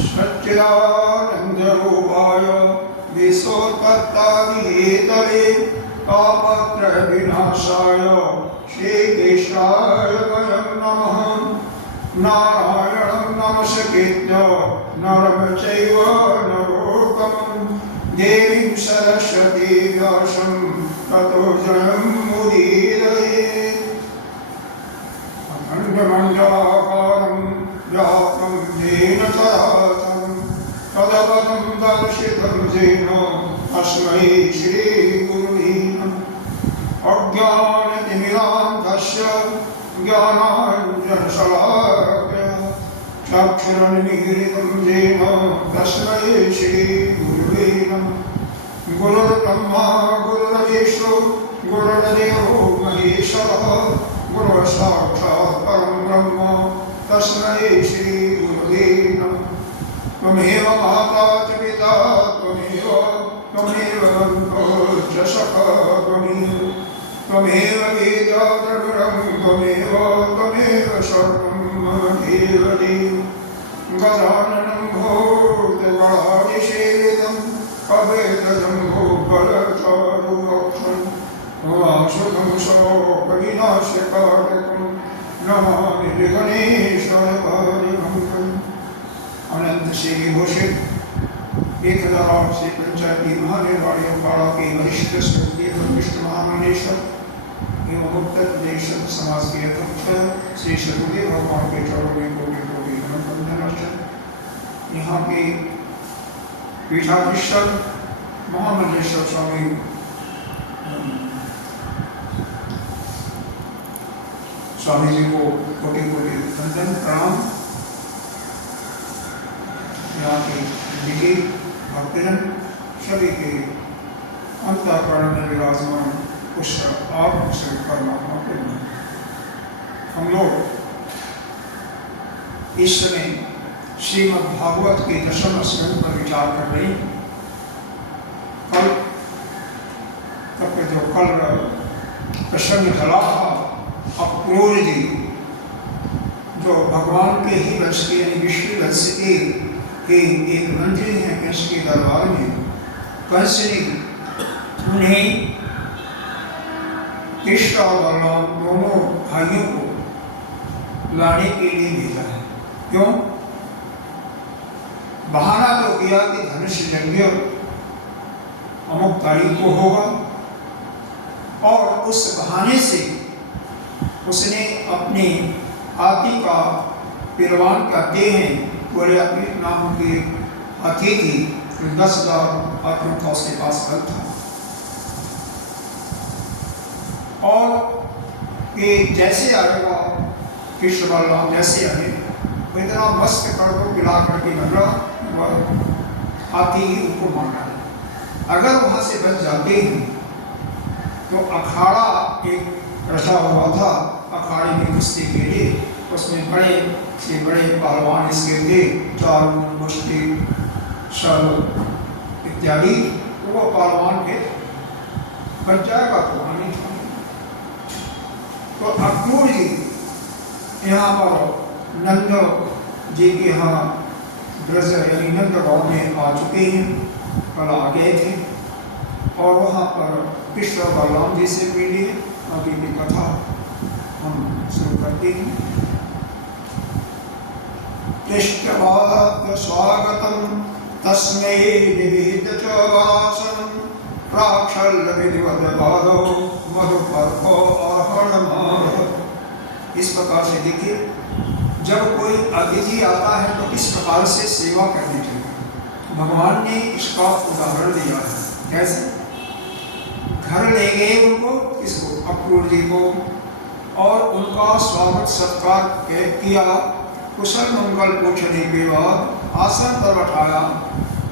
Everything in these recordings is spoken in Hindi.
सच्चिदानन्दरूपाय विश्वोत्पत्त्यादिहेतवे तापत्रयविनाशाय श्रीकृष्णाय वयं नमः। नारायणं नमस्कृत्य नरं चैव नरोत्तमं देवीं सरस्वतीं व्यासं ततो जयमुदीरयेत्। अखण्डमण्डलाकारं व्याप्तं येन चराचरं तदपदं दर्शितं येन तस्मै श्रीगुरुवे नमः। अज्ञानतिमिरान्धस्य ज्ञानाञ्जनशलाकया चक्षुरुन्मीलितं येन तस्मै श्रीगुरुवे नमः। गुरुर्ब्रह्मा गुरुर्विष्णु गुरुर्देवो महेश्वरः गुरुर्साक्षात् परं ब्रह्म तस्मै श्रीगुरुवे नमः। त्वमेव माता च पिता त्वमेव बन्धुः च सखा त्वमेव वेदा द्रविणं त्वमेव सर्वं मम देवदेव। गजाननं भूतगणाधिसेवितं अभेदजम्बोफलचारुभक्षं वासुदं शोकविनाशकारकं नमामि गणेशपारिभङ्गम्। अनंत श्री घोषित 1000 से पंचायती महानिर्वाणी अखाड़ा के वरिष्ठ विष्णु महामनेश्वर एवं मुक्त देशद समाज के अध्यक्ष श्री सतगुरु भगवान के चरणों में कोटि कोटि नमन वंदन अर्चन। यहाँ के पीठाधीश्वर महामनेश्वर स्वामी स्वामी जी को कोटि कोटि वंदन प्रणाम। यहाँ के विधि भक्तजन सभी के अंतःकरण में विराजमान उस आत्म से परमात्मा के नाम। हम लोग इस समय श्रीमद् भागवत के 10वें स्कंद पर विचार कर रहे हैं। कल प्रसंग चला था अक्रूर जी जो भगवान के ही वंश के यानी विष्णु वंश के एक मंत्री हैं कंस के दरबार में। कंस ने उन्हें कृष्ण और बलराम दोनों भाइयों को लाने के लिए भेजा है। क्यों? बहाना तो किया कि धनुष यज्ञ अमुक तारीख को होगा और उस बहाने से उसने अपने हाथी का पिरवान करते हैं। बोले अपने नाम की हाथी थी 10,000 हाथियों का उसके पास बल था और ये जैसे आएगा कृष्ण बलराम जैसे आए वो इतना मस्त कर को पिला करके लगा हाथी ही उनको मारना है। अगर वहाँ से बच जाते हैं तो अखाड़ा एक रचा हुआ था अखाड़े में कुश्ती के लिए। उसमें बड़े से बड़े पहलवान इसके थे चारू मुष्टि शल इत्यादि। तो वो पहलवान के बच जाएगा तो हानि था। तो अक्रूर जी यहाँ पर नंद जी के यहाँ ब्रज यानी नंद गाँव में आ चुके हैं। कल आ गए थे और वहाँ पर कृष्ण और बलराम जी से मिली आगे की कथा हम शुरू करते हैं। कृष्णवाक्य स्वागतं तस्मै निवेद च वासनं प्राक्षल्य विधिवत बाधो मधुपर्को अर्पणमाह। इस प्रकार से देखिए जब कोई अतिथि आता है तो किस प्रकार से सेवा करनी चाहिए। भगवान ने इसका उदाहरण दिया है। कैसे? घर ले गए उनको, किसको? अक्रूर जी को, और उनका स्वागत सत्कार किया। कुशल मंगल पूछने के बाद आसन पर बैठाया,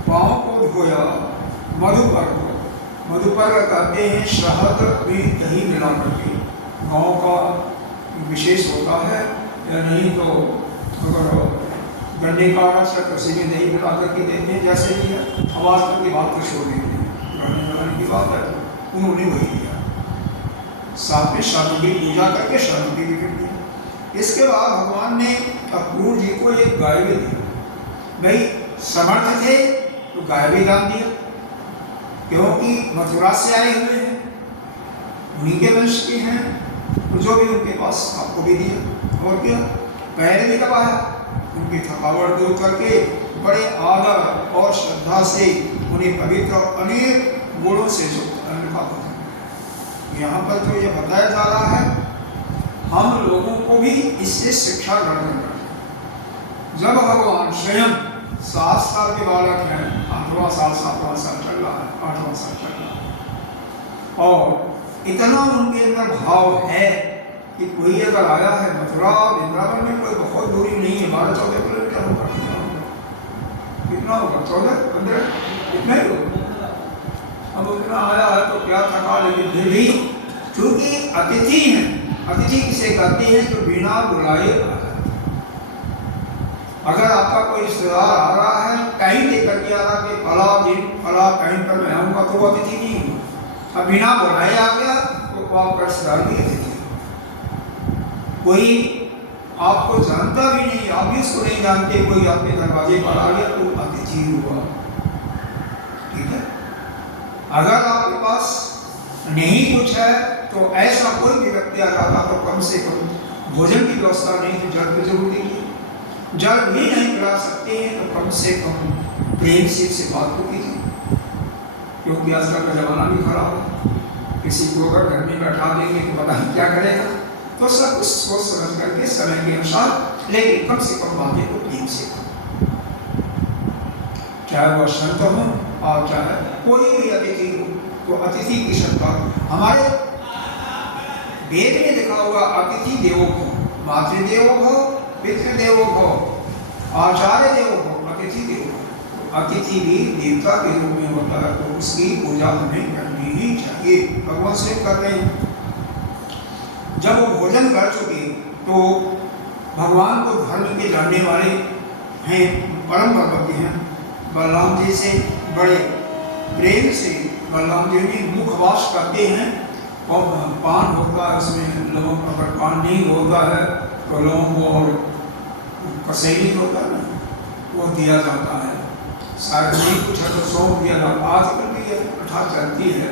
पाँव को धोया, मधुपर्क कहते हैं शहद में दही मिला करके। गाँव का विशेष होता है या नहीं तो अगर गन्ने का रस किसी में दही मिला करके देते हैं जैसे भी है। आवाज की बात तो छोड़ देते हैं, गन्ने लगाने की बात है उन्होंने वही दिया। साथ में शादी की पूजा करके शादी भी कर दी। इसके बाद भगवान ने अक्रूर जी को एक गाय भी दी भाई समर्थ थे तो गाय भी दान दिया, क्योंकि मथुरा से आए हुए हैं, उन्हीं के वंश के हैं, तो जो भी उनके पास आपको भी दिया। और क्या, पैर भी दबाया, उनकी थकावट दूर करके बड़े आदर और श्रद्धा से उन्हें पवित्र और अनेक गुणों से युक्त अन्न का भोजन। यहाँ पर तो यह बताया जा रहा है, हम लोगों को भी इससे शिक्षा ग्रहण करना। जब भगवान स्वयं 7 साल के बालक हैं, 8वां साल 7वां साल चल रहा है, 8वां साल चल रहा है, और इतना उनके अंदर भाव है कि कोई अगर आया है मथुरा वृंदावन में, कोई बहुत दूरी नहीं है, 12-14 किलोमीटर होगा, कितना होगा, 14-15, इतना ही होगा। अब उतना आया है तो क्या थका, लेकिन फिर भी क्योंकि अतिथि हैं, अतिथि किसे कहते हैं जो बिना बुलाए आ जाए। अगर आपका कोई रिश्तेदार आ रहा है, कहीं लेकर के आ रहा कि फला दिन फला कहीं पर मैं आऊँगा, तो वो अतिथि नहीं हुआ। अब बिना बुलाए आ गया तो आपका रिश्तेदार भी अतिथि। कोई आपको जानता भी नहीं, आप भी उसको नहीं जानते, कोई आपके दरवाजे पर आ गया तो अतिथि हुआ। ठीक है, अगर आपके पास नहीं कुछ है तो ऐसा कोई भी व्यक्ति आ जाता तो कम से कम भोजन की व्यवस्था नहीं तो जल की जरूर कीजिए। जल भी नहीं पिला सकते हैं तो कम से कम प्रेम से बात को कीजिए, क्योंकि आजकल का जमाना भी खराब है। किसी को अगर घर में बैठा देंगे तो पता नहीं क्या करेगा, तो सब कुछ सोच समझ करके समय के अनुसार, लेकिन कम से कम बातें को प्रेम से करो, चाहे वह संत हो और चाहे कोई भी अतिथि हो, तो अतिथि की सत्कार। हमारे वेद में लिखा हुआ अतिथि देवो भव, मातृदेवो भव, पितृदेवो भव, आचार्य देवो भव, अतिथि देवो भव। अतिथि भी देवता के रूप में होता है, तो उसकी पूजा हमें करनी ही चाहिए। भगवान से कर रहे हैं, जब वो भोजन कर चुके तो भगवान को धर्म के जानने वाले हैं, परम भगवती हैं, बलराम जी से बड़े प्रेम से बलराम जी भी मुखवास करते हैं, और पान होता है उसमें, लोगों का अगर पान नहीं होता है तो लोगों को और कसैली होता है ना, वो दिया जाता है। शायद नहीं कुछ है तो सौंप दिया जाता। आजकल भी ये प्रथा चलती है,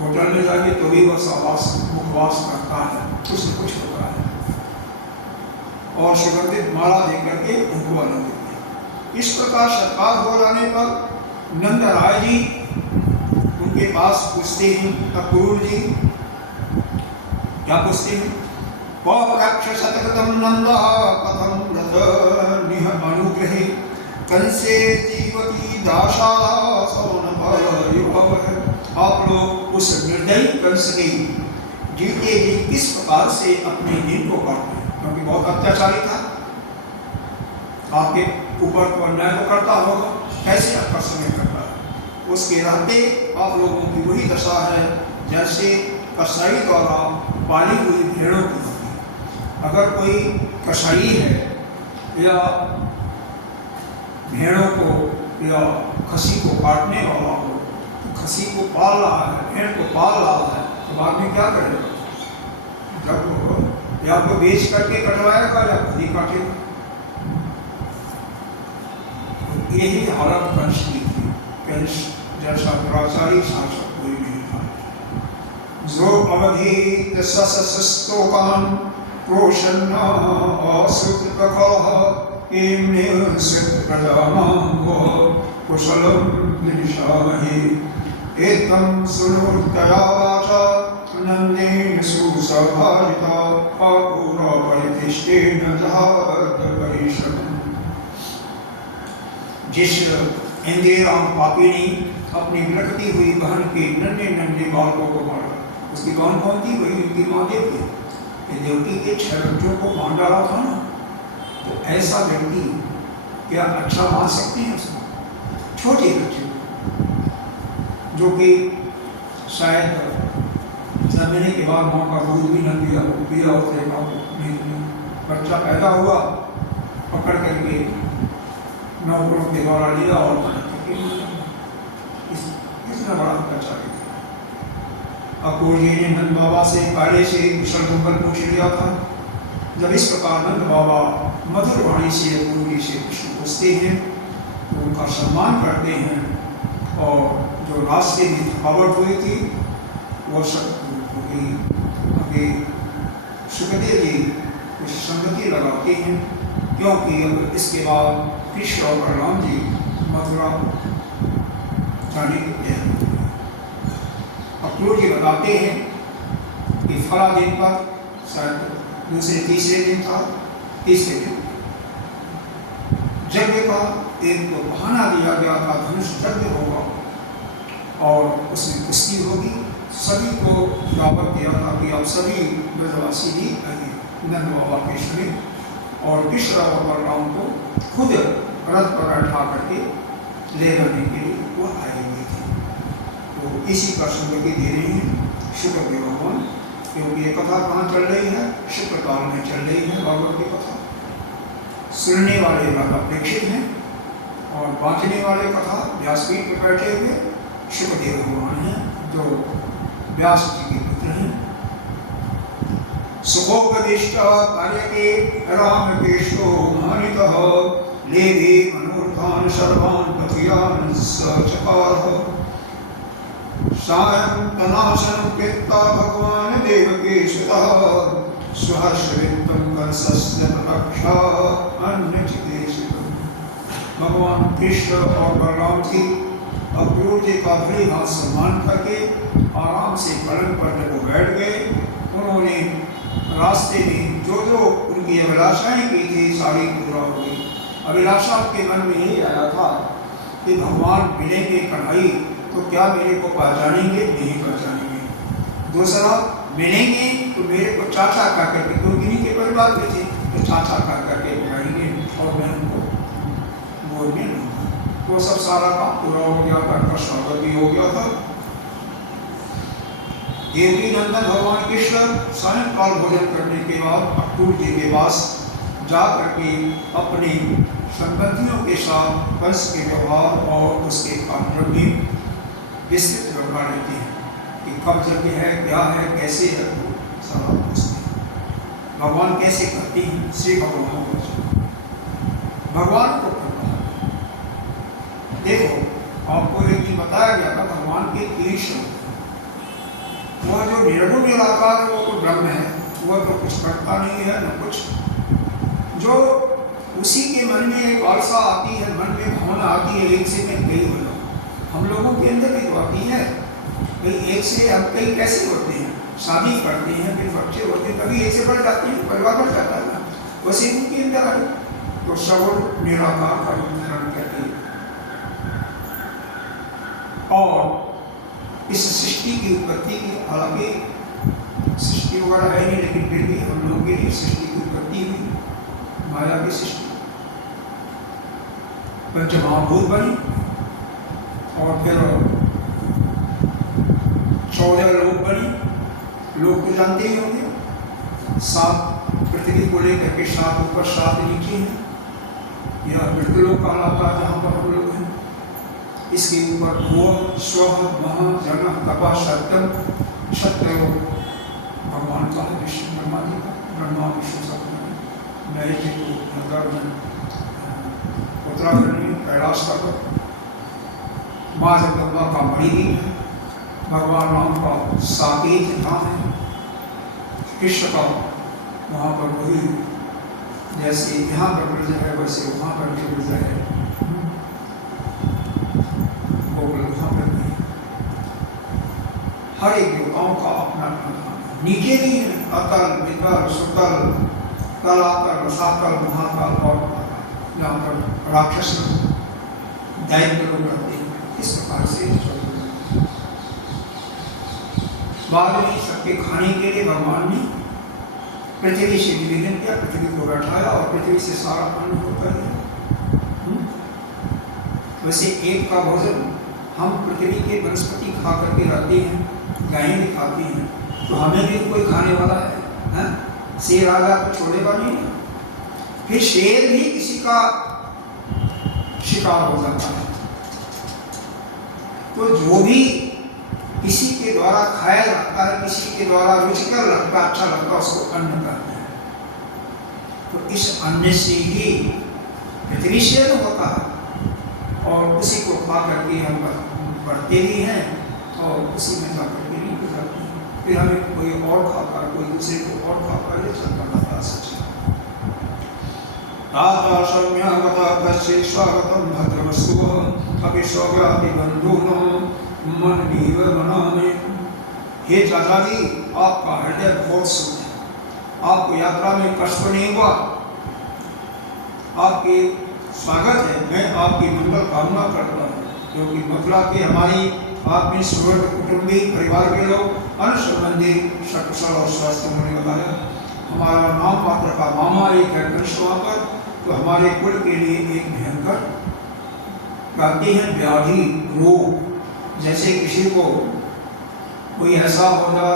होटल में जाके तो भी वह सवास मुखवास करता है, कुछ न कुछ होता है, और सुगंधित माला दे करके उनको आनंद देते हैं। इस प्रकार सत्कार हो जाने पर नंद राय जी उनके पास पूछते हैं, अक्रूर जी क्या पूछते हैं, पौरक्ष शतकृतं नंदः कथं रथ निह अनुग्रहे कंसे जीवती दाशाला सौनभयुभव। आप लोग उस निर्दयी कंस के जीते जी किस प्रकार से अपने दिन को काटते हैं, क्योंकि बहुत अत्याचारी था, आपके ऊपर तो अन्याय तो करता होगा, कैसे आपका समय करता है। उसके रहते आप लोगों की वही दशा है जैसे कसाई द्वारा पाली हुई भेड़ों की होती है। अगर कोई कसाई है या भेड़ों को या खसी को काटने वाला हो, तो खसी को पाल रहा है, भेड़ को पाल रहा है, तो बाद में क्या करेगा, जब या तो बेच करके कटवाएगा या खुद ही काटेगा। तो यही हालत कंस की थी, कंस जैसा दुराचारी शासक कोई नहीं था। जो अवधीत सशस्त्रोकान प्रोषन्न असुतकः एम्ने सत प्रजामांगो कुशलम दिशाहि एतं सुनुर्दया वाचा नंदेन सुसभाजिता अपूर्व परितिष्ठेन जहाद परिषद। जिस इंदिराम पापी ने अपनी लटकती हुई बहन के नन्हे नन्हे बालकों को मारा, उसकी कौन कौन थी, वही उनकी माँ देवकी। देवकी के 6 बच्चों को मार डाला था ना, तो ऐसा व्यक्ति क्या अच्छा मान सकते हैं उसको, छोटे बच्चे जो कि शायद जन्मने के बाद माँ का दूध भी न पिया होते, बच्चा पैदा हुआ पकड़ करके नौकरों के द्वारा लिया और कितना बड़ा अत्याचारी था। अक्रूर जी ने नंद बाबा से पहले से कुशल मंगल पूछ लिया था। जब इस प्रकार नंद बाबा मधुर वाणी से अक्रूर जी से कुशल पूछते हैं उनका सम्मान करते हैं। और जो रास्ते में थकावट हुई थी वो सब अभी सुखदेव जी कुछ संगति लगाते हैं, क्योंकि अब इसके बाद कृष्ण और बलराम जी मथुरा जाने के तैयार होते हैं। अक्रूर जी बताते हैं कि फला दिन पर, शायद दूसरे तीसरे दिन था, तीसरे दिन यज्ञ का एक तो बहाना दिया गया था, धनुष यज्ञ होगा और उसमें कुश्ती होगी। सभी को दावत दिया था कि आप सभी ब्रजवासी भी आइए नंद बाबा के समीप, और कृष्ण और बलराम को खुद रथ पर बैठा करके ले जाने के लिए वो आए हुए थे। तो इसी का संगति दे रहे हैं शुक्रदेव भगवान, क्योंकि ये कथा कहाँ चल रही है? शुक्रकाल में चल रही है भागवत की कथा। सुनने वाले राजा प्रेक्षित हैं और बांटने वाले कथा व्यासपीठ पर बैठे हुए शुक्रदेव भगवान हैं, जो व्यास जी के पुत्र हैं। सुखोपदिष्ट कार्यके राम केशो मानितः लेवे मनोर्थान सर्वान् पथयान् सचकारः। सायं तनाशनं कृत्वा भगवान् देवकी सुतः सहस्रवित्तं कंसस्य प्रतक्षा अन्यचिकेशितम्। भगवान कृष्ण और बलराम जी अक्रूर जी का भली भांति सम्मान करके आराम से पलंग पर जब वो बैठ गए, उन्होंने रास्ते में जो जो उनकी अभिलाषाएं की थी सारी पूरा हो गई। अभिलाषा के मन में यही आया था कि भगवान मिलेंगे कन्हई तो क्या मेरे को पहचानेंगे? नहीं पहचानेंगे। दूसरा, मिलेंगे तो मेरे को चाचा कह करके, क्योंकि इन्हीं के परिवार में थे, तो चाचा कह करके बुलाएंगे और मैं उनको बोलने लूँगा। तो सब सारा काम पूरा हो गया था, उनका स्वागत भी हो गया था। देवकी नंदन भगवान कृष्ण सायंकाल भोजन करने के बाद अक्रूर जी के पास जा करके अपने संबंधियों के साथ कंस के व्यवहार और उसके कार्यक्रम में विस्तृत व्यवहार रहते हैं कि कब यज्ञ है, क्या है, कैसे है, सवाल पूछते हैं। भगवान कैसे करते हैं? श्री भगवान को भगवान को करता है। देखो, आपको एक दिन बताया गया था भगवान के 3 शब्द। वह जो निर्गुण निराकार वो तो ब्रह्म है, वह तो कुछ करता नहीं है न कुछ। जो उसी के मन में एक आशा आती है, मन में भावना आती है एक से मैं कई हो जाऊँ। हम लोगों के अंदर भी तो आती है, भाई एक से हम कई कैसे होते हैं? शादी करते हैं, फिर बच्चे होते हैं, कभी एक से बढ़ जाते हैं, परिवार बढ़ जाता है ना, वैसे उनके अंदर आए तो सगुण निराकार का उदाहरण करते हैं। और इस सृष्टि की उत्पत्ति की, हालांकि सृष्टि वगैरह है नहीं, लेकिन फिर भी हम लोगों के लिए सृष्टि की उत्पत्ति हुई, माया की सृष्टि। पंचमहाभूत बनी और फिर 14 लोक बनी। लोक तो जानते ही होंगे, 7 पृथ्वी को लेकर के 7 ऊपर 7 नीचे हैं। यह मृत्युलोक कहलाता है जहाँ पर हम लोग हैं। इसके ऊपर भुव स्व महा जन तपा सत्यम सत्यलोक भगवान का है, विष्णु ब्रह्मा जी का, ब्रह्मा विष्णु सत्य नए जी को उत्तराखंड में कैलाश का माँ जगदम्बा का मणि है, भगवान राम का साकेत धाम है, कृष्ण का वहाँ पर वही जैसे यहाँ पर ब्रज है वैसे वहाँ पर भी ब्रज है, वहाँ पर भी हर एक देवताओं का अपना अपना धाम है। नीचे भी है अतल वितल सुतल तलातल रसातल महातल और जहाँ पर राक्षस दैत्य लोग रहते हैं। इस प्रकार से बाद में सबके खाने के लिए भगवान ने पृथ्वी से निवेदन किया, पृथ्वी को बैठाया और पृथ्वी से सारा अन्न होता है। वैसे एक का भोजन हम पृथ्वी के वनस्पति खा करके रहते हैं, गायें भी खाती हैं, तो हमें भी कोई खाने वाला है? शेर आगा तो छोड़ेगा नहीं, फिर शेर भी किसी का शिकार हो जाता है। तो जो भी किसी के द्वारा खाया जाता है, किसी के द्वारा रुचिकर लगता, अच्छा लगता, उसको अन्न कहते हैं। तो इस अन्न से ही पृथ्वी से होता है। और उसी को खा करके हम बढ़ते भी हैं और उसी में जा करके नहीं हो जाते हैं। फिर हमें कोई और खाकर, कोई दूसरे को और खाकर ये चलता रहता सच है। स्वागतम भद्रवस्तु अभिशोगादिबंधूनम मन नीव मनामे। हे चाचा जी, आपका हृदय बहुत शुद्ध है, आपको यात्रा में कष्ट नहीं हुआ, आपके स्वागत है। मैं आपकी मंगल कामना करता हूँ, क्योंकि मथुरा के हमारी आत्मीय सुहृद कुटुंबी परिवार के लोग अन्य संबंधी सकुशल और स्वस्थ होने वाला है। हमारा नाम मात्र का मामा एक है कंसवाकर, तो हमारे कुल के लिए एक भयंकर कहते हैं व्याधि रोग। जैसे किसी को कोई ऐसा होगा,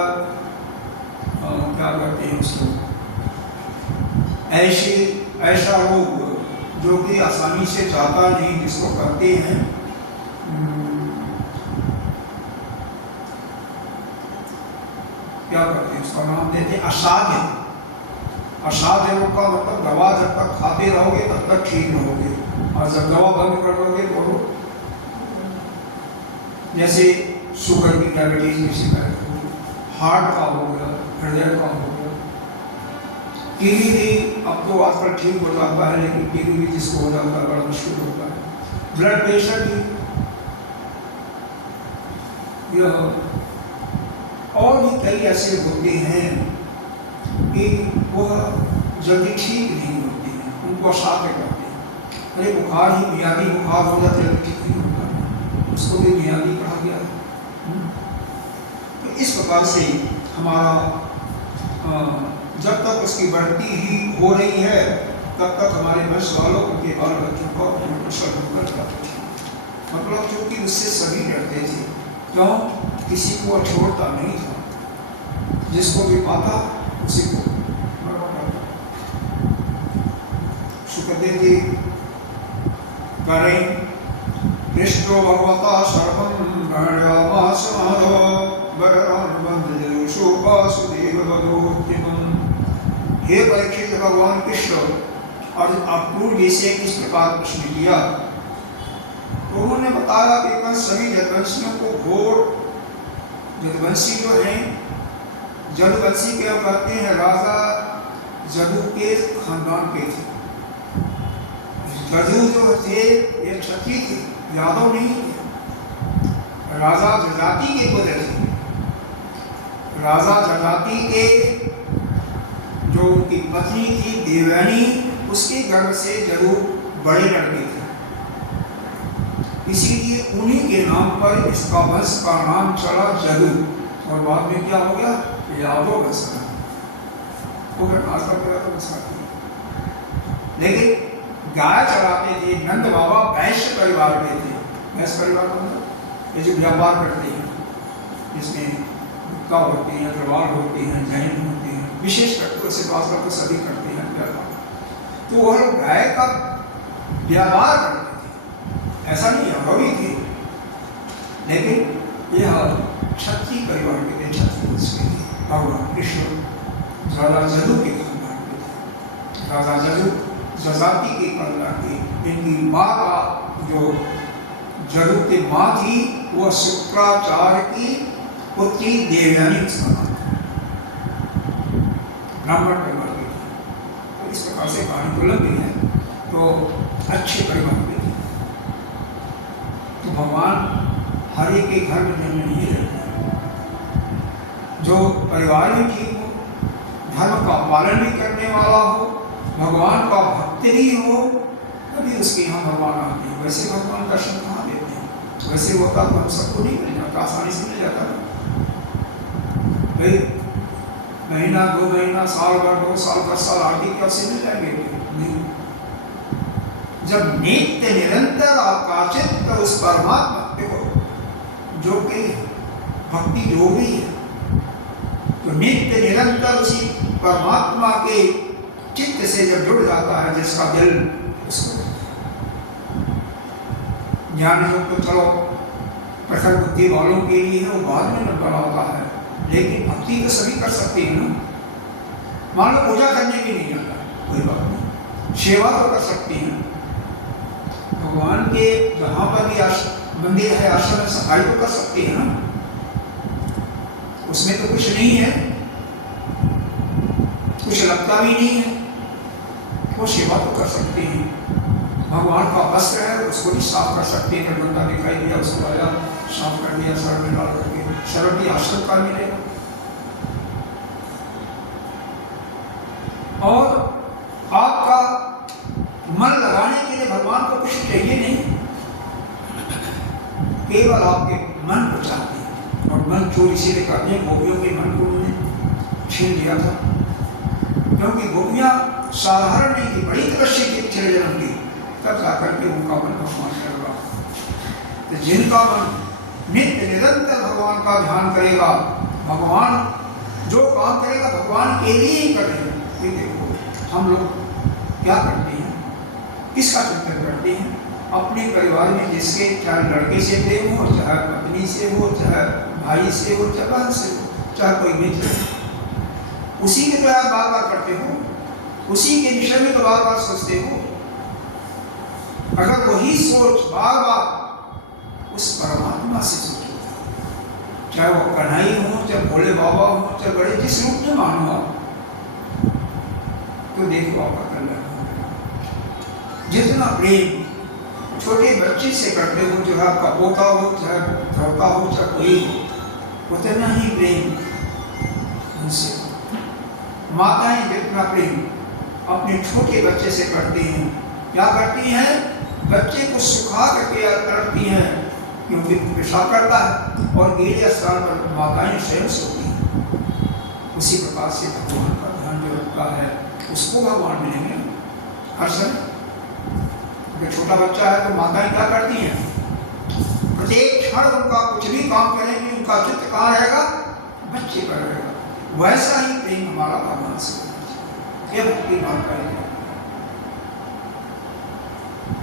क्या कहते हैं उसको, ऐसा रोग जो कि आसानी से जाता नहीं, जिसको कहते हैं क्या कहते हैं, उसका नाम देते हैं असाध्य। असाध्य रोग का मतलब दवा जब तक खाते रहोगे तब तक ठीक रहोगे, और जब दवा बंद कर दोगे तो जैसे शुगर की डायबिटीज की शिकायत हो, हार्ट का हो गया, हृदय का हो गया, टीबी भी अब तो आजकल ठीक हो जाता है, लेकिन टीबी भी जिसको हो जाता है बड़ा मुश्किल होता है। ब्लड प्रेशर भी, यह और भी कई ऐसे होते हैं कि वह जल्दी ठीक नहीं होते हैं, उनको असाध्य करते हैं। अरे बुखार ही मियादी बुखार हो जाता है, ठीक नहीं होता है, उसको भी मियादी कहा गया है। तो इस प्रकार से हमारा जब तक उसकी बढ़ती ही हो रही है तब तक हमारे वंश वालों उनके बाल बच्चों को कुशल होकर जाते थे। मतलब क्योंकि उससे सभी डरते थे, क्यों? किसी को छोड़ता नहीं था, जिसको भी पाता उसी को सुखदेव जी करें कृष्णो भगवता सर्वं गणयामासमादो वरदान वंदे वासुदेव भगवत्यमं। हे परीक्षित, भगवान कृष्ण और अपूर्व से किस प्रकार प्रश्न किया, तो उन्होंने बताया कि सभी जदवंशियों को घोर, जदवंशी जो हैं, जदवंशी क्या कहते हैं, राजा जदू के खानदान के थे। जदू जो थे ये क्षत्रिय थे, यादव नहीं थे। राजा जजाति के पुत्र थे। राजा जजाति के जो उनकी पत्नी थी देवयानी, उसके गर्भ से जदू बड़े लड़के थे, इसीलिए उन्हीं के नाम पर इसका वंश का नाम चला जदू, और बाद में क्या हो गया, यादव वंश का। लेकिन गाय चराते थे, नंद बाबा वैश्य परिवार के थे। वैश्य परिवार का मतलब ये जो व्यापार करते हैं, जिसमें गुप्ता होते हैं, अग्रवाल होते हैं, जैन होते हैं, विशेष करके से बात करके सभी करते हैं व्यापार। तो वह गाय का व्यापार करते थे, ऐसा नहीं अभावी थे, लेकिन यह क्षत्रिय परिवार के थे, क्षत्रिय वंश के थे। भगवान कृष्ण राजा जदू के खानदान के थे। राजा जदू जजाति के कन्या के, इनकी माँ का जो जदू की माँ थी वह शुक्राचार्य की पुत्री देवयानी, उसका नाम था, ब्राह्मण परिवार की थी। तो इस प्रकार से कहानी तो लंबी है, तो अच्छे परिवार के थे। तो भगवान हर एक के घर में जन्म नहीं रहता है, जो परिवार में ठीक हो, धर्म का पालन भी करने वाला हो, भगवान का भक्त भी हो, तभी उसके यहाँ भगवान आते हैं। वैसे भगवान दर्शन कहाँ देते हैं? वैसे होता तो हम सबको नहीं मिल जाता, आसानी से मिल जाता है भाई। महीना, 2 महीना, साल भर, 2 साल, 10 साल आगे क्या से मिल जाएंगे? नहीं। जब नित्य निरंतर आकाशित तो उस परमात्मा देखो, जो कि भक्ति जो भी है, तो नित्य निरंतर उसी परमात्मा के चित्त से जब जुड़ जाता है, जिसका दिल उसको ज्ञान योग तो चलो प्रखर बुद्धि वालों के लिए है, वो बाद में नंबर आता है, लेकिन भक्ति तो सभी कर सकते हैं ना। मान लो पूजा करने भी नहीं आता, कोई बात नहीं, सेवा तो कर सकते हैं, भगवान के जहाँ पर भी मंदिर है, आश्रम में सफाई तो कर सकते हैं ना, उसमें तो कुछ नहीं है, कुछ लगता भी नहीं है, वो सेवा तो कर सकते हैं। भगवान का वस्त्र है, उसको भी साफ कर सकते हैं। गंदा दिखाई दिया, उसको आया साफ कर दिया, शरण में डाल करके, शरण भी आश्रम का मिलेगा। और आपका मन लगाने के लिए भगवान को कुछ चाहिए नहीं, केवल आपके मन को चाहते हैं। और मन चोर इसीलिए करते हैं, गोपियों के मन को उन्होंने छीन लिया था, क्योंकि गोपियां साधारण नहीं थी, बड़ी तपस्या की पिछले जन्म की, तब जाकर के उनका मन भगवान कर रहा। तो जिनका मन नित्य निरंतर भगवान का ध्यान करेगा, भगवान जो काम करेगा भगवान के लिए ही करेगा। ये देखो हम लोग क्या करते हैं, किसका चिंतन करते हैं? अपने परिवार में जिसके, चाहे लड़के से प्रेम हो, चाहे पत्नी से हो, चाहे भाई से हो, चाहे बहन से हो, चाहे कोई मित्र हो, उसी के तो आप बार बार करते हो, उसी के विषय में तो बार बार सोचते हो। अगर वही सोच बार बार उस परमात्मा से सोचो, चाहे वो कन्हई हो, चाहे भोले बाबा हो, चाहे बड़े जिस रूप में मानो आप, तो देखो आपका कल्याण होगा। जितना प्रेम छोटे बच्चे से करते हो, जो आपका पोता हो, चाहे धोता हो, चाहे कोई हो, उतना ही प्रेम उनसे। माताएं जितना प्रेम अपने छोटे बच्चे से करती हैं, क्या करती हैं? बच्चे को सुखा करके रखती हैं, क्योंकि पेशाब करता है और गीले स्थान पर माताएं स्वयं सोती हैं। उसी प्रकार से भगवान का ध्यान जो रखता है उसको भगवान मिलेंगे हर समय। अगर छोटा बच्चा है तो माताएं क्या करती हैं? प्रत्येक क्षण उनका कुछ भी काम करेंगे, उनका चित्त कहाँ रहेगा? बच्चे पर रहेगा। वैसा ही प्रेम हमारा भगवान से, यह भक्ति मार्ग का है।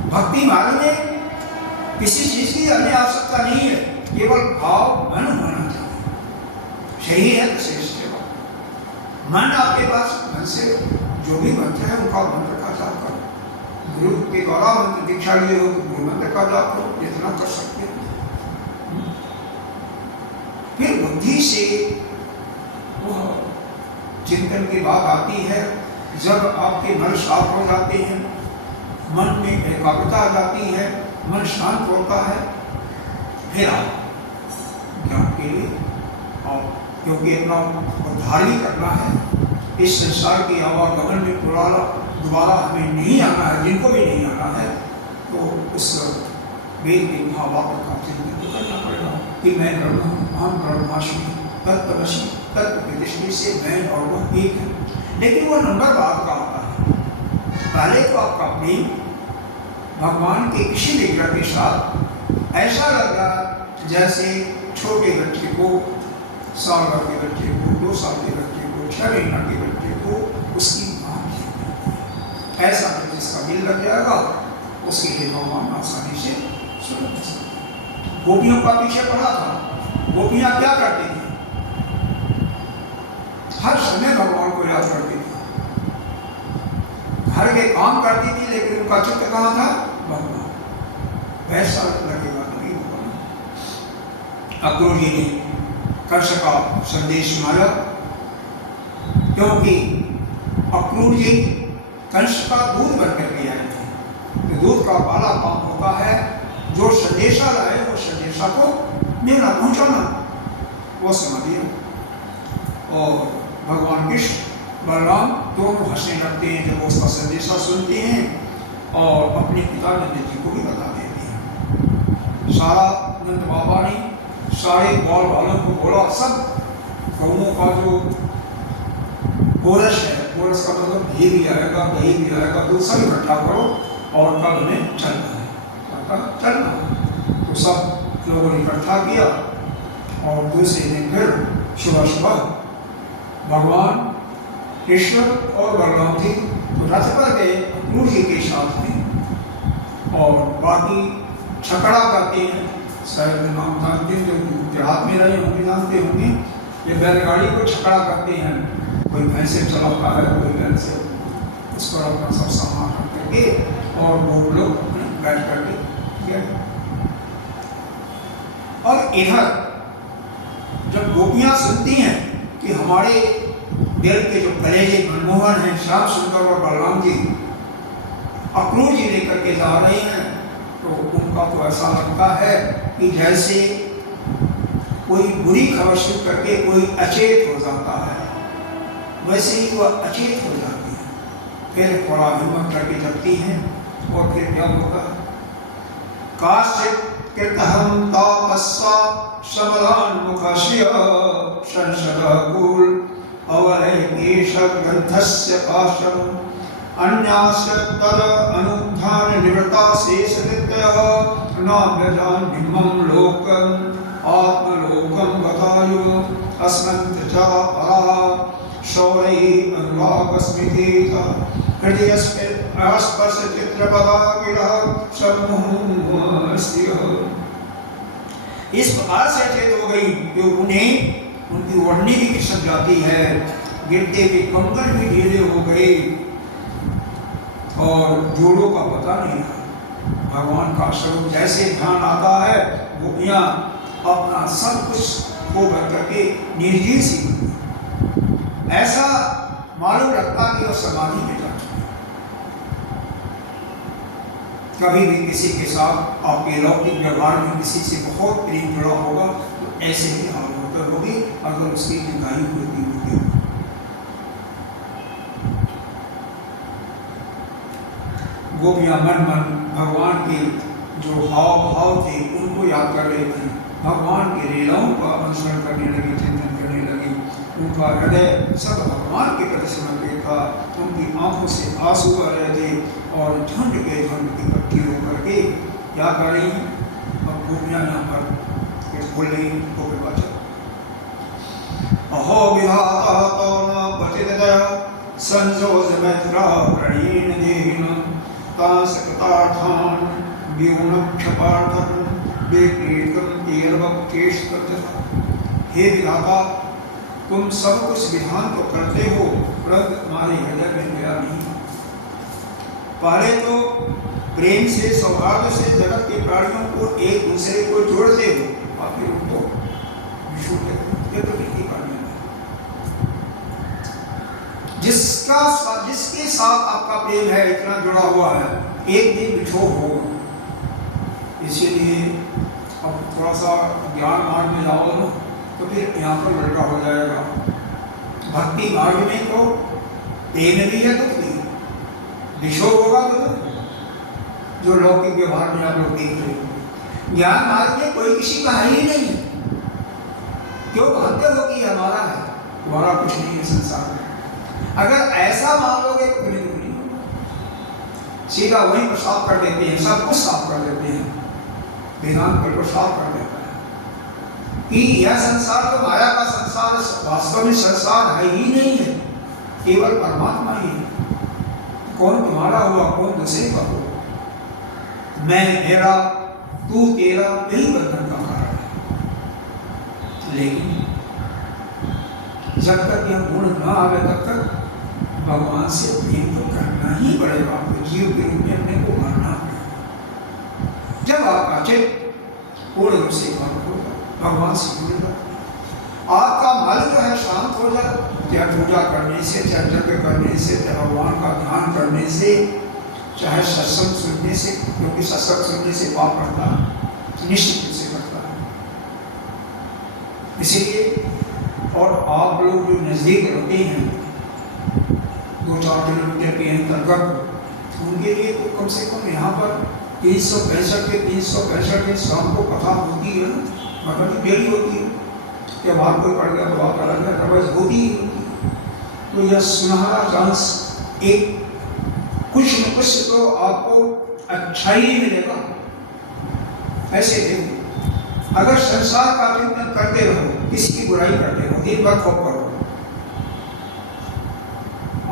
भक्ति मार्ग में किसी चीज की अन्य आवश्यकता नहीं है, केवल भाव मन होना चाहिए। शरीर है तो श्रेष्ठ सेवा, मन आपके पास, मन से जो भी मंत्र है उनका मंत्र का जाप करो। गुरु के द्वारा मंत्र दीक्षा लिए हो तो गुरु मंत्र का जाप करो, जितना कर सकते हो। फिर बुद्धि से वह चिंतन की बात आती है, जब आपके मन साफ हो जाते हैं, मन में एकाग्रता आ जाती है, मन शांत होता है, फिर आप ज्ञान के लिए, और क्योंकि अपना उद्धार ही करना है, इस संसार की आवागमन में दोबारा हमें नहीं आना है, जिनको भी नहीं आना है, तो उस वेद के महावाक्य का चिंतन करना पड़ेगा कि मैं ब्रह्म हूँ, हम ब्रह्मास्मि तत्त्वमसि, तत्व की दृष्टि से मैं और वह एक है। लेकिन वो नंबर बाद का आता है। पहले तो आपका प्रेम भगवान के किसी विग्रह के साथ ऐसा लग रहा जैसे छोटे बच्चे को, साल भर के बच्चे को, 2 साल के बच्चे को, 6 महीना के बच्चे को उसकी मां की ऐसा जिसका दिल लग जाएगा, उसके लिए भगवान आसानी से सुलभ सकते। गोपियों का पीछे पड़ा था, गोपियां क्या करती थी? हर समय भगवान को याद करती थी, घर के काम करती थी, लेकिन उनका चित्त कहाँ था? भगवान। वैसा लगेगा नहीं भगवान। अक्रूर जी ने कंस का संदेश सुनाया, क्योंकि अक्रूर जी कंस का दूध बनकर के आए थे। तो दूध का पहला काम होता है, जो संदेशा लाए वो संदेशा को देना, पहुंचाना, वो समझिए। और भगवान कृष्ण बलराम दोनों हंसने लगते हैं जब उसका संदेशा सुनते हैं, और अपने पिता नंद जी को भी बता देते हैं। सारा नंद बाबा ने सारे ग्वाल वालों को बोला, सब गौओं का जो गोरस है, गोरस का मतलब घी भी आएगा, दही भी आएगा, तो सब इकट्ठा करो और कल हमें चलना है, चलना। तो सब लोगों ने इकट्ठा किया, और दूसरे दिन फिर सुबह सुबह भगवान कृष्ण और बलराम जी तो रथ पर गए अक्रूर जी के साथ में, और बाकी छकड़ा करते हैं, शायद नाम जानते हैं, जो देहात में रहे होंगे जानते होंगे, ये बैलगाड़ी को छकड़ा करते हैं। कोई भैंसे चलाता है, कोई बैल से, उस पर अपना सब सामान रख करके, और वो लोग बैठ करके किया। और इधर जब गोपियां सुनती हैं कि हमारे दिल के जो कलेजे मनमोहन हैं श्याम सुंदर और बलराम जी अक्रूर जी लेकर के जा रहे हैं, तो उनका तो ऐसा लगता है कि जैसे कोई बुरी खबर सुन करके कोई अचेत हो जाता है, वैसे ही वह अचेत हो जाती है। फिर थोड़ा हिम्मत करके जगती हैं और फिर क्या होता है, काश्चित् कृतहं तापस्वा शमलान्मुखस्य संसदकुल अवलयकेश ग्रंथस्य पाशम् अन्यास्य तद अनुद्धान निवृत्ता शेषकृत्यः नाभ्यजान् निम्नं लोकम् आत्मलोकं गतायो अस्मन्त च परा शौरैः अनुरागस्मितेत हृदयस्पर्श चित्रपदाकिलः सम्मुहस्तिः। इस प्रकार से अचेत हो गई कि उन्हें उनकी ओढ़नी भी खिसक जाती है, गिरते हुए कंकड़ भी ढीले हो गए और जोड़ों का पता नहीं रहा। भगवान का स्वरूप जैसे ध्यान आता है, गोपियां अपना सब कुछ खो करके निर्जीव सी बनती, ऐसा मालूम लगता कि वह समाधि में जा चुके। कभी भी किसी के साथ आपके लौकिक व्यवहार में किसी से बहुत प्रेम जुड़ा होगा तो ऐसे ही हाल होता होगी अगर उसकी जुदाई होती होगी। गोपियां मन मन भगवान के जो हाव भाव थे उनको याद कर रहे थे, भगवान के लीलाओं का अनुसरण करने लगे, चिंतन करने लगे। उनका हृदय सब भगवान के प्रति समर्पित था, उनकी आंखों से आंसू आ रहे थे और झंड इकट्ठी होकर के क्या कर रही हैं। अब गोपियां यहाँ पर बोल रही तो बचा अहो विधाता तो न बचित दया संजोज मैत्रा प्रणीन देहिन तासकतार्थान विगुणक्षपार्थन विक्रीतम तीर्वकेशतः। हे विधाता, तुम सब कुछ विधान तो करते हो परंतु तुम्हारे हृदय में दया नहीं। पहले तो प्रेम से सौहार्द से जगत के प्राणियों को एक दूसरे को जोड़ते हो और फिर उनको विष्णु के करने जिसके साथ आपका प्रेम है इतना जुड़ा हुआ है, एक दिन बिछोह होगा। इसीलिए अब थोड़ा सा ज्ञान मार्ग में जाओ ना तो फिर यहाँ पर लड़का हो जाएगा। भक्ति मार्ग में तो प्रेम भी है दुख भी है, विषोह होगा तो जो लौकिक व्यवहार में आप लोग देख रहे हो। ज्ञान मार्ग में कोई किसी का है ही नहीं है, क्यों भक्ति होगी हमारा है, तुम्हारा कुछ नहीं है संसार में। अगर ऐसा मान लोगे तो फिर नहीं होगा, सीधा वहीं पर साफ कर देते हैं, सब कुछ साफ कर देते हैं। वेदांत बिल्कुल साफ कर देता है कि यह संसार तो माया का संसार वास्तव में संसार है ही नहीं है, केवल परमात्मा ही है। कौन तुम्हारा हुआ, कौन दूसरे का हुआ, मैं मेरा तू तेरा, यही बंधन का कारण है। लेकिन जब तक यह गुण न आवे तब तक भगवान से प्रेम तो करना ही पड़ेगा, आपको जीव के रूप में अपने को मानना पड़ेगा। जब आपका चित्त पूर्ण रूप से भगवान से जुड़ेगा, आपका मन जो है शांत हो जाए, चाहे पूजा करने से, चाहे यज्ञ करने से, चाहे भगवान का ध्यान करने से, चाहे सत्संग सुनने से, क्योंकि सत्संग सुनने से पाप करता है, निश्चित रूप से करता है। इसीलिए और आप लोग जो नज़दीक रहते हैं 2-4 किलोमीटर के अंतर्गत, उनके लिए तो कम से कम यहाँ पर 365 के शाम को कथा होती है, मतलब डेली होती है। क्या बात कोई पड़ गया तो बात अलग है, अदरवाइज होती ही होती है। तो यह सुनहरा चांस एक कुछ न कुछ तो आपको अच्छा ही मिलेगा। ऐसे देखो, अगर संसार का चिंतन करते रहो, किसी की बुराई करते रहो, दिन भर खौफ करो,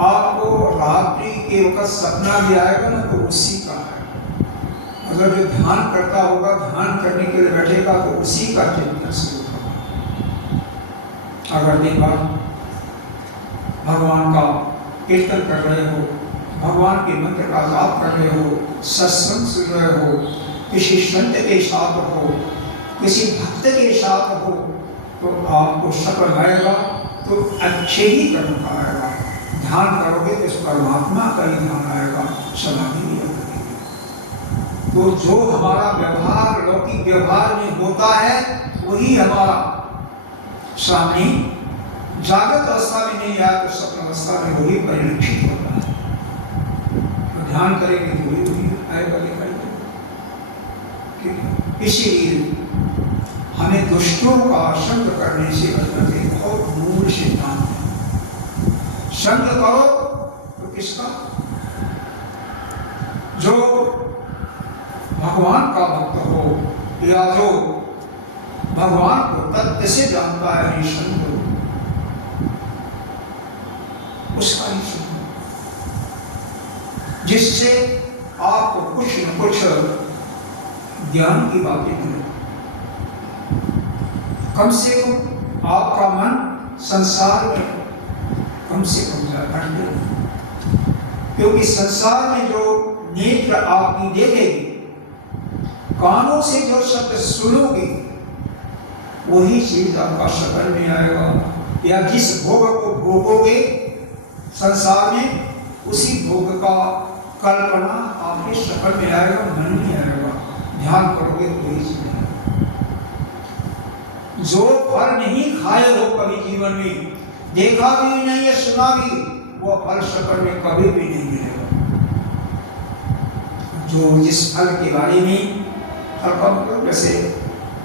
आपको रात्रि के वक्त सपना भी आएगा ना तो उसी का है। अगर जो ध्यान करता होगा, ध्यान करने के लिए बैठेगा तो उसी का चिंतन शुरू होगा। अगर दिन भर भगवान का कीर्तन कर रहे हो, भगवान के मंत्र का जाप कर रहे हो, सत्संग सुन रहे हो, किसी संत के साथ हो, किसी भक्त के साथ हो, तो आपको सफल आएगा, तो अच्छे ही कर्म का आएगा। ध्यान करोगे तो इस परमात्मा का ही ध्यान आएगा, समाधि नहीं लगेगी। तो जो हमारा व्यवहार लौकिक व्यवहार में होता है वही हमारा सामने जागृत अवस्था में नहीं आया तो स्वप्न अवस्था में वही परिलक्षित होता है। तो ध्यान करेंगे तो वही आएगा, दिखाई देगा। इसीलिए हमें दुष्टों का संग करने से बचना चाहिए, बहुत मूल सिद्धांत है। संग करो तो किसका? जो भगवान का भक्त हो या जो भगवान को तत्व से जानता है, निसंग उसका ही सुनो, जिससे आपको कुछ न कुछ ज्ञान की बातें मिले। कम से कम आपका मन संसार में कम से कम हटे, क्योंकि संसार में जो नेत्र आपकी देखेगी, कानों से जो शब्द सुनोगे, वही चीज आपका शकल में आएगा, या जिस भोग को भोगोगे संसार में, उसी भोग का कल्पना आपके शकल में आएगा, मन में आएगा। ध्यान करोगे तो वही चीज है। जो फल नहीं खाए हो कभी जीवन में, देखा भी नहीं है, सुना भी, वो फल शकल में कभी भी नहीं मिलेगा। जो जिस फल के बारे में, फल का मतलब जैसे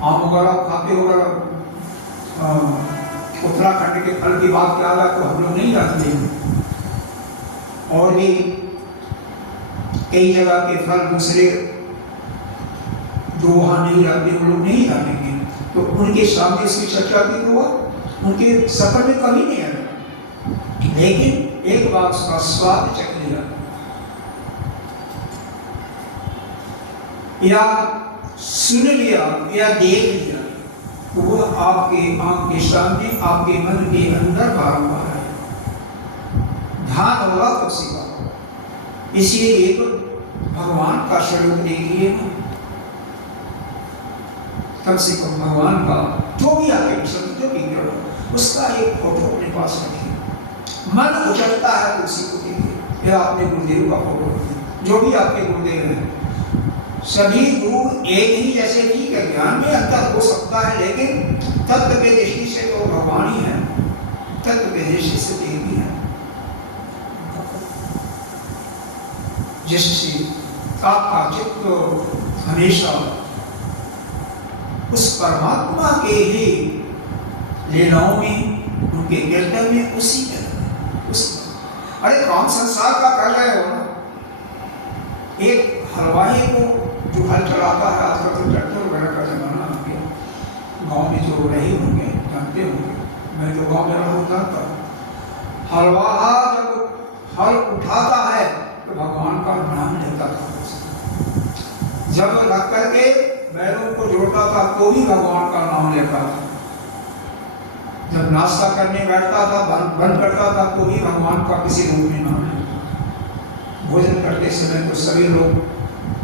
आम वगैरह खाते वगैरह, उत्तराखंड के फल की बात क्या है तो हम लोग नहीं जानते हैं, और भी कई जगह के फल दूसरे जो वहां नहीं रहते वो लोग नहीं जानेंगे, तो उनके सामने इसकी चर्चा भी हुआ, उनके सफर में कभी नहीं आया, लेकिन एक बार उसका स्वाद चख लिया या सुन लिया या देख लिया, तो वो आपके आंख के सामने, आपके मन के अंदर बारंबार है। ध्यान होगा तो सीखा होगा। इसलिए एक भगवान का स्वरूप देखिए ना, कम से कम भगवान का जो भी आपके पसंद जो भी करो, उसका एक फोटो अपने पास रखिए। मन उचलता है तो उसी को देखिए, या अपने गुरुदेव का फोटो रखिए, जो भी आपके गुरुदेव हैं। सभी गुरु एक ही जैसे ठीक है, ज्ञान में अंतर हो सकता है, लेकिन तत्व के दृष्टि से तो भगवान ही है, तत्व के दृष्टि से देवी है, जिससे आपका चित्त हमेशा उस परमात्मा के ही लीलाओं में, उनके कीर्तन में, उसी में उस अरे कौन संसार का कर रहे हो ना। एक हलवाई को जो हल चलाता है, आजकल तो ट्रैक्टर वगैरह का जमाना आ गया, गांव में जो रहे होंगे जानते होंगे, मैं तो गांव में रहता था। हलवाहा जब हल उठाता है तो भगवान का नाम लेता था, जब रख करके बैलों को जोड़ता था तो भी भगवान का नाम लेता था, जब नाश्ता करने बैठता था, बंद करता था तो भी भगवान का किसी रूप में नाम लेता। भोजन करते समय तो सभी लोग,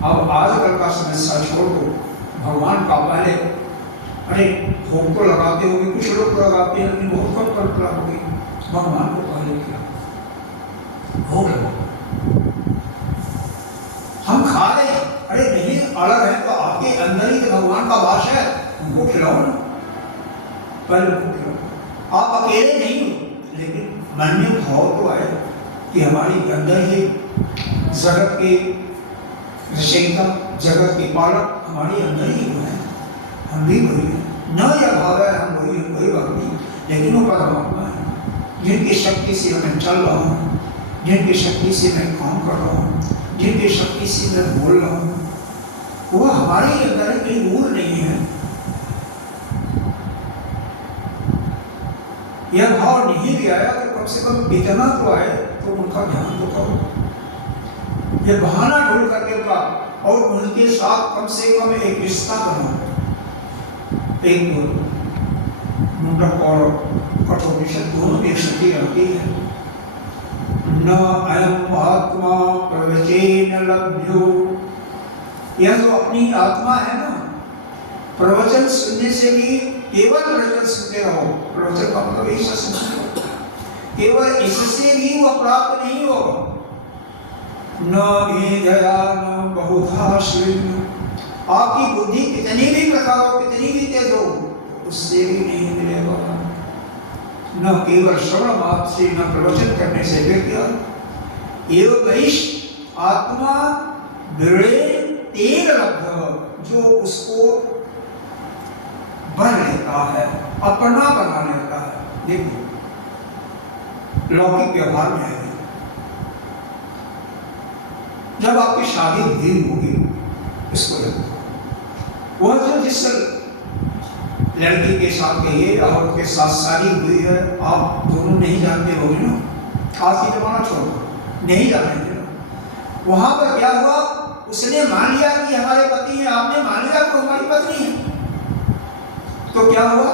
अब आजकल का समस्या छोड़ दो, भगवान का पहले, अरे भोग तो लगाते होंगे, कुछ लोग तो लगाते हैं, लेकिन बहुत कम कल्पना होगी, भगवान को पहले किया भोग लगा। हम खा रहे, अरे नहीं अलग है तो आपके अंदर ही तो भगवान का वास है, उनको खिलाओ ना, पहले उनको खिलाओ। आप अकेले नहीं हो, लेकिन मन में भाव तो आए कि हमारी अंदर ही जगत के रचयिता, जगत के पालक हमारे अंदर ही वो है, हम भी वही है, न यह भाव है हम वही बात नहीं, लेकिन वो परमात्मा है, जिनकी शक्ति से मैं चल रहा हूँ, जिनकी शक्ति से मैं काम कर रहा हूँ, जिनकी शक्ति से मैं बोल रहा हूँ, वो हमारे ही अंदर है, कहीं दूर नहीं है। यह भाव नहीं भी आया तो कम से कम इतना तो आए, तो उनका ध्यान तो करो, ये बहाना ढूंढ करके का, और उनके साथ कम से कम एक रिश्ता बनाओ, एक मुंडक और कठोपनिषद दोनों में शक्ति रहती है, न अयम आत्मा प्रवचेन लभ्यो। यह जो अपनी आत्मा है ना, प्रवचन सुनने से भी केवल प्रवचन सुनते रहो, प्रवचन का मतलब ऐसा सुनते रहो, केवल इससे भी वह प्राप्त नहीं होगा। न भेदया न बहुधा श्रृण, आपकी बुद्धि कितनी भी प्रखर हो, कितनी भी तेज हो, उससे भी नहीं मिलेगा। न केवल श्रवण मात्र से, न प्रवचन करने से व्यक्ति एवं आत्मा दृढ़ तेग लब्ध, जो उसको भर लेता है, अपना बना लेता है। देखो लौकिक व्यवहार में है, जब आपकी शादी हुई होगी, इसको वह जो जिस लड़की के साथ गई है और उसके साथ शादी हुई है, आप दोनों नहीं जानते होंगे ना, आज की जमाना छोड़ो, नहीं जानते ना। वहां पर क्या हुआ, उसने मान लिया कि हमारे पति हैं, आपने मान लिया कि हमारी पत्नी है, तो क्या हुआ,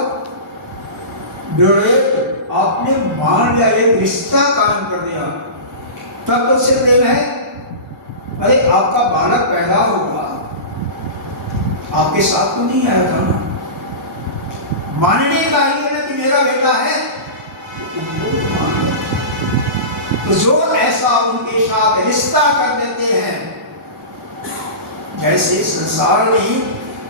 आपने मान लिया, एक रिश्ता कायम कर दिया, तब तो उससे प्रेम है। अरे आपका बालक पैदा होगा, आपके साथ तो नहीं आया था ना, मानने का ही है ना कि मेरा बेटा है, तो जो ऐसा उनके साथ रिश्ता कर देते हैं, जैसे संसार में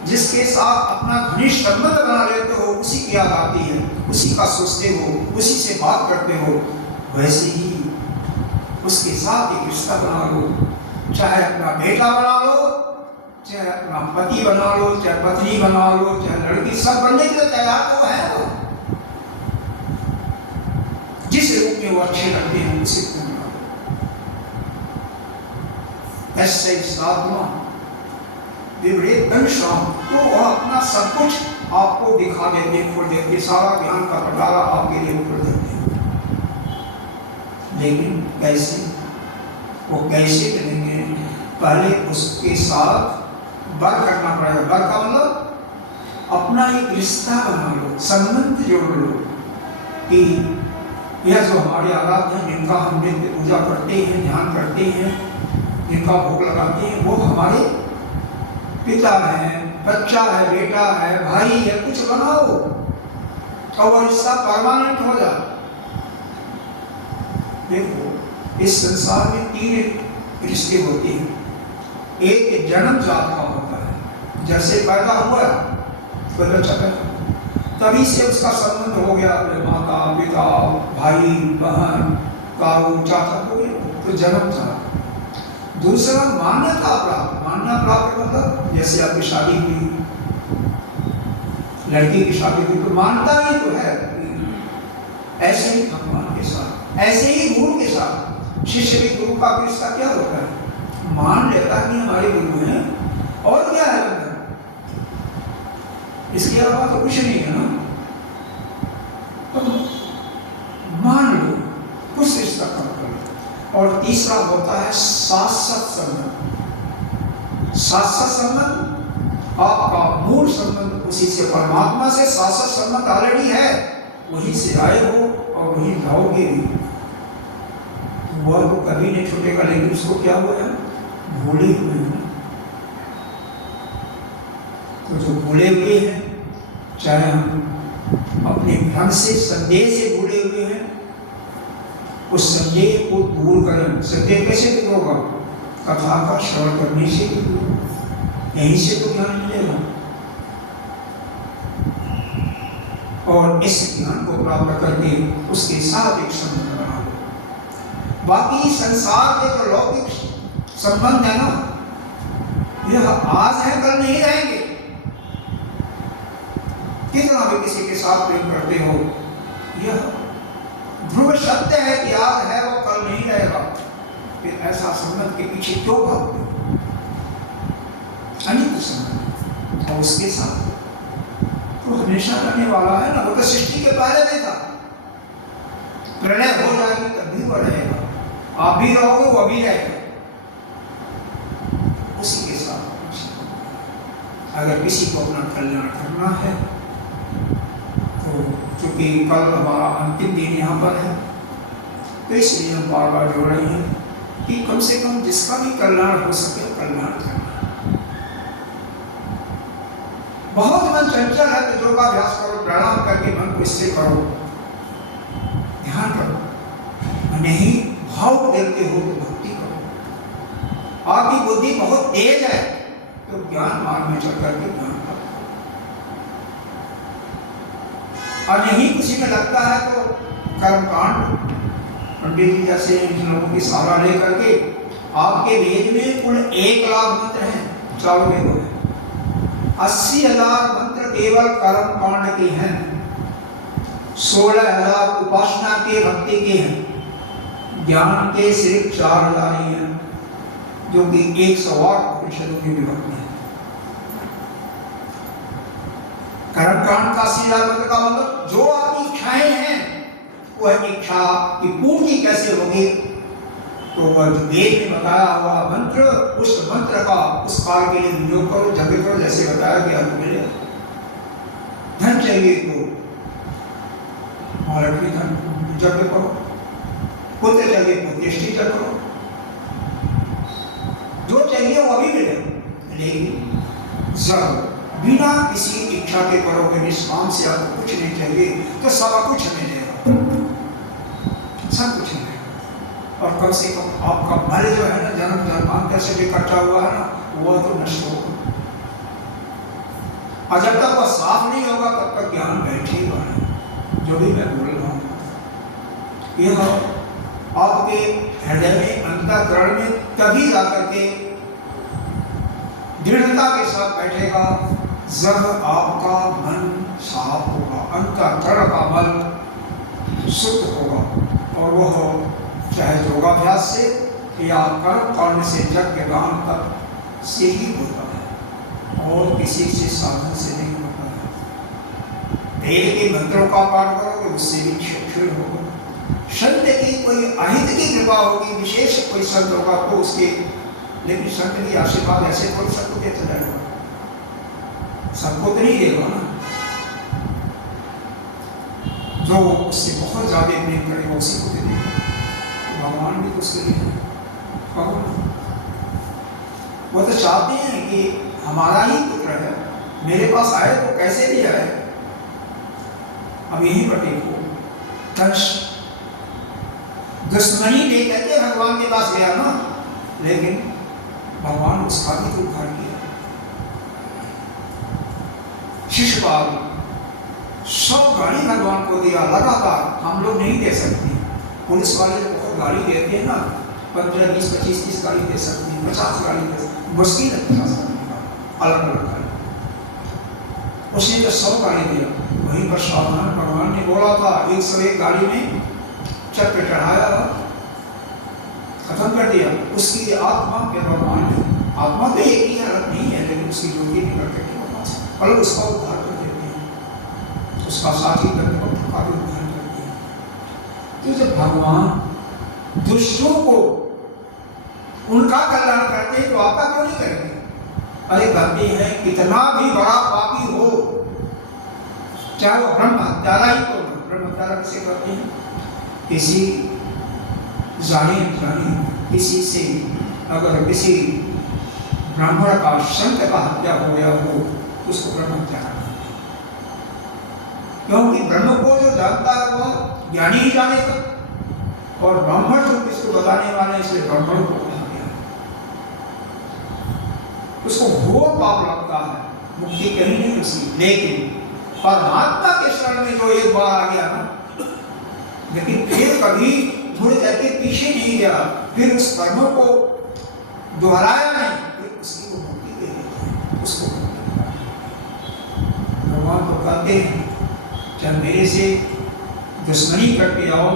जिसके साथ अपना घनिष्ठ संबंध बना लेते हो, उसी की याद आती है, उसी का सोचते हो, उसी से बात करते हो, वैसे ही उसके साथ एक रिश्ता बना लो, चाहे अपना बेटा बना लो, चाहे अपना पति बना लो, चाहे पत्नी बना लो, चाहे लड़की, सब बनने के लिए तैयार तो है वो, जिस रूप में वो अच्छे लगते हैं उसे बना लो। ऐसे साधना विपरीत शाम, तो वह अपना सब कुछ आपको दिखा देते, खोल देते, सारा ज्ञान का भंडारा आपके लिए खोल देते। लेकिन कैसे, वो कैसे करेंगे, पहले उसके साथ बर करना पड़ेगा। बर का मतलब अपना एक रिश्ता बना लो, संबंध जोड़ लो कि यह जो हमारे आराध्य हैं, जिनका हम नित्य पूजा करते हैं, ध्यान करते हैं, जिनका भोग लगाते हैं, वो हमारे पिता है, बच्चा है, बेटा है, भाई है, कुछ बनाओ और वो रिश्ता परमानेंट हो जाए। देखो इस संसार में 3 रिश्ते होते हैं। एक जन्म जात का होता है, जैसे पैदा हुआ तो बच्चा तभी से उसका संबंध हो गया अपने माता पिता, भाई बहन, काऊ चाचा हो गया, तो जन्म जात। दूसरा मान्यता प्राप्त, मान्यता प्राप्त मतलब जैसे आपकी शादी हुई, लड़की की शादी हुई, तो मानता ही तो है। ऐसे ही भगवान के साथ, ऐसे ही गुरु के साथ, शिष्य भी गुरु का रिश्ता क्या होता है, मान लेता है कि हमारे गुरु हैं, और क्या है अंदर, इसके अलावा तो कुछ नहीं है ना, तो मान लो, कुछ रिश्ता कर लो। और तीसरा होता है शाश्वत संबंध। शाश्वत संबंध आपका मूल संबंध उसी से, परमात्मा से शाश्वत संबंध ऑलरेडी है, वहीं से आए हो और वहीं जाओगे भी। वह तो कभी नहीं छूटेगा, लेकिन उसको क्या हुआ है, भूले हुए हैं। तो जो भूले हुए हैं, चाहे हम अपने भ्रम से, संदेह से भूले हुए हैं, उस संदेह को दूर करें। संदेह कैसे दूर होगा, कथा का श्रवण करने से दूर होगा, यहीं से तो ज्ञान मिलेगा। और इस ज्ञान को प्राप्त करके उसके साथ एक संबंध बना लो। बाकी संसार के जो लौकिक संबंध है ना, यह आज है, कल नहीं रहेंगे। कितना भी किसी के साथ प्रेम करते हो, यह ध्रुव सत्य है कि आज है वो कल नहीं रहेगा। फिर ऐसा संबंध के पीछे क्यों भागते हो, अनित्य संबंध, और उसके साथ तो हमेशा रहने वाला है ना, वो तो सृष्टि के पहले भी था। प्रलय हो जाएगी तब भी वो रहेगा, आप भी रहोगे वो भी रहेगा, उसी के साथ। अगर किसी को अपना कल्याण करना है तो, क्योंकि कल हमारा अंतिम दिन यहाँ पर है, तो इसलिए हम बार बार जोड़ रहे हैं कि कम से कम जिसका भी कल्याण हो सके कल्याण करना। बहुत मन चंचल है तो योगा अभ्यास करो, प्राणायाम करके मन को स्थिर करो, ध्यान करो। नहीं भाव देते हो तो भक्ति करो। आपकी बुद्धि बहुत तेज है तो ज्ञान मार्ग में चल करके ज्ञान करो। और नहीं किसी में लगता है तो कर्मकांड, पंडित जी जैसे इन लोगों की सहारा लेकर के, आपके वेद में कुल 1 लाख मंत्र हैं, चारों वेदों में 80,000 मंत्र केवल कर्म कांड के हैं, 16,000 उपासना के भक्ति के हैं, ज्ञान के सिर्फ 4,000 ही हैं, जो कि 108 उपनिषदों की विभक्ति है। कर्म कांड का 80,000 मंत्र का मतलब जो आपकी इच्छाएं हैं वह इच्छा की पूर्ति कैसे होगी, तो वह जो वेद में बताया हुआ मंत्र, उस मंत्र का उस काल के लिए विनियोग करो, जप करो, जैसे बताया गया मिले। धन चाहिए तो महालक्ष्मी धन जप करो, पुत्र चाहिए प्रतिष्ठित जप करो, जो चाहिए वो भी मिले। लेकिन जब बिना किसी इच्छा के करोगे, निष्काम से आपको कुछ नहीं चाहिए, तो सब कुछ मिलेगा, सब कुछ मिलेगा। और कम से कम आपका बल जो है ना, जन्म जन्मांतर से जो इकट्ठा हुआ है ना, वह तो नष्ट होगा। और जब तक वह साफ नहीं होगा तब तक ज्ञान बैठेगा नहीं। जो भी मैं बोल रहा हूँ यह आपके हृदय में, अंतःकरण में तभी जाकर के दृढ़ता के साथ बैठेगा जब आपका मन साफ होगा, अंतःकरण का बल शुद्ध होगा। और वह चाहे योगाभ्यास से या कर्म कांड से, यज्ञ दान तक से ही होता है, और किसी से साधन से नहीं होता है। वेद के मंत्रों का पाठ करोगे उससे भी क्षण होगा। संत की कोई अहित की कृपा होगी, विशेष कोई संत होगा तो उसके, लेकिन संत की आशीर्वाद ऐसे थोड़ी सबको देता जाएगा, सबको तो नहीं देगा ना। जो उससे बहुत ज्यादा प्रेम करेगा उसी को दे देगा। भगवान भी तो उसके लिए भगवान, वो तो चाहते हैं कि हमारा ही पुत्र है, मेरे पास आए तो कैसे भी आए। अब यहीं पर देखो, कंस दुश्मनी ले करके भगवान के पास गया ना, लेकिन भगवान उसका भी तो उद्धार किया। शिशुपाल 100 गाड़ी भगवान को दिया लगातार, हम लोग नहीं दे सकते। पुलिस वाले तो बहुत गाड़ी देते हैं ना, 15, 20, 25, 30 गाड़ी दे सकते हैं, 50 गाड़ी दे सकते हैं, मुश्किल है 50 गाड़ी का अलग अलग गाड़ी। उसने तो 100 गाड़ी दिया। वहीं पर सावधान भगवान ने बोला था 101 गाड़ी में चक्र चढ़ाया, खत्म कर दिया। उसकी आत्मा के भगवान ने, आत्मा तो एक ही अलग नहीं है, लेकिन उसकी योगी निकल करके अलग उसका उद्धार कर देते हैं, उसका साथी करके का भी उद्धार करते हैं। तो जब भगवान दुष्टों को उनका कल्याण करते हैं तो आपका क्यों नहीं करेंगे? अरे कहते हैं कितना भी बड़ा पापी हो, चाहे वो ब्रह्म हत्यारा ही तो, ब्रह्म हत्यारा किसे करते हैं? किसी जाने किसी से अगर किसी ब्राह्मण का, संत का हत्या हो गया हो, उसको ब्रह्म हत्या करते हैं। क्योंकि ब्रह्म को जो जानता है वह ज्ञानी ही जानेगा, और ब्राह्मण जो किसको बताने वाले, इसलिए ब्राह्मण को कहा गया। उसको घोर पाप लगता है, मुक्ति कहीं नहीं उसकी। लेकिन परमात्मा के शरण में जो एक बार आ गया ना, लेकिन फिर कभी मुड़ करके पीछे नहीं गया, फिर उस कर्म को दोहराया नहीं, फिर उसकी वो मुक्ति दे देते हैं, उसको भगवान तो कहते हैं चाहे मेरे से दुश्मनी करके आओ,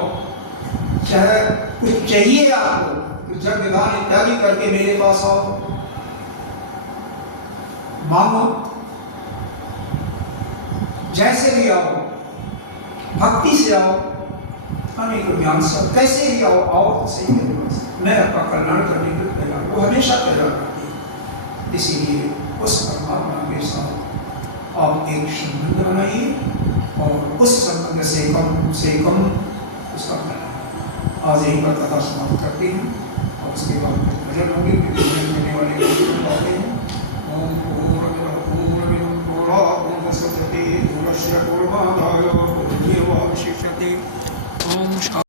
चाहे कुछ चाहिए आपको, कुछ जग विधान इत्यादि करके मेरे पास आओ, मांगो, जैसे भी आओ, भक्ति से आओ, अनेक ज्ञान से कैसे भी आओ, तो सही मेरे पास, मैं आपका कल्याण करने के लिए तैयार। वो हमेशा तैयार करती है। इसीलिए उस परमात्मा के साथ आप एक संबंध बनाइए, और उस संबंध से कम उसका कल्याण। आज यहीं पर कथा समाप्त करते हैं और उसके बाद भजन होंगे, भजन करने वाले बातें हैं। ओम पूर्णमिदं पूर्णात् पूर्णमुदच्यते पूर्णस्य पूर्णमादाय पूर्णमेवावशिष्यते। ओम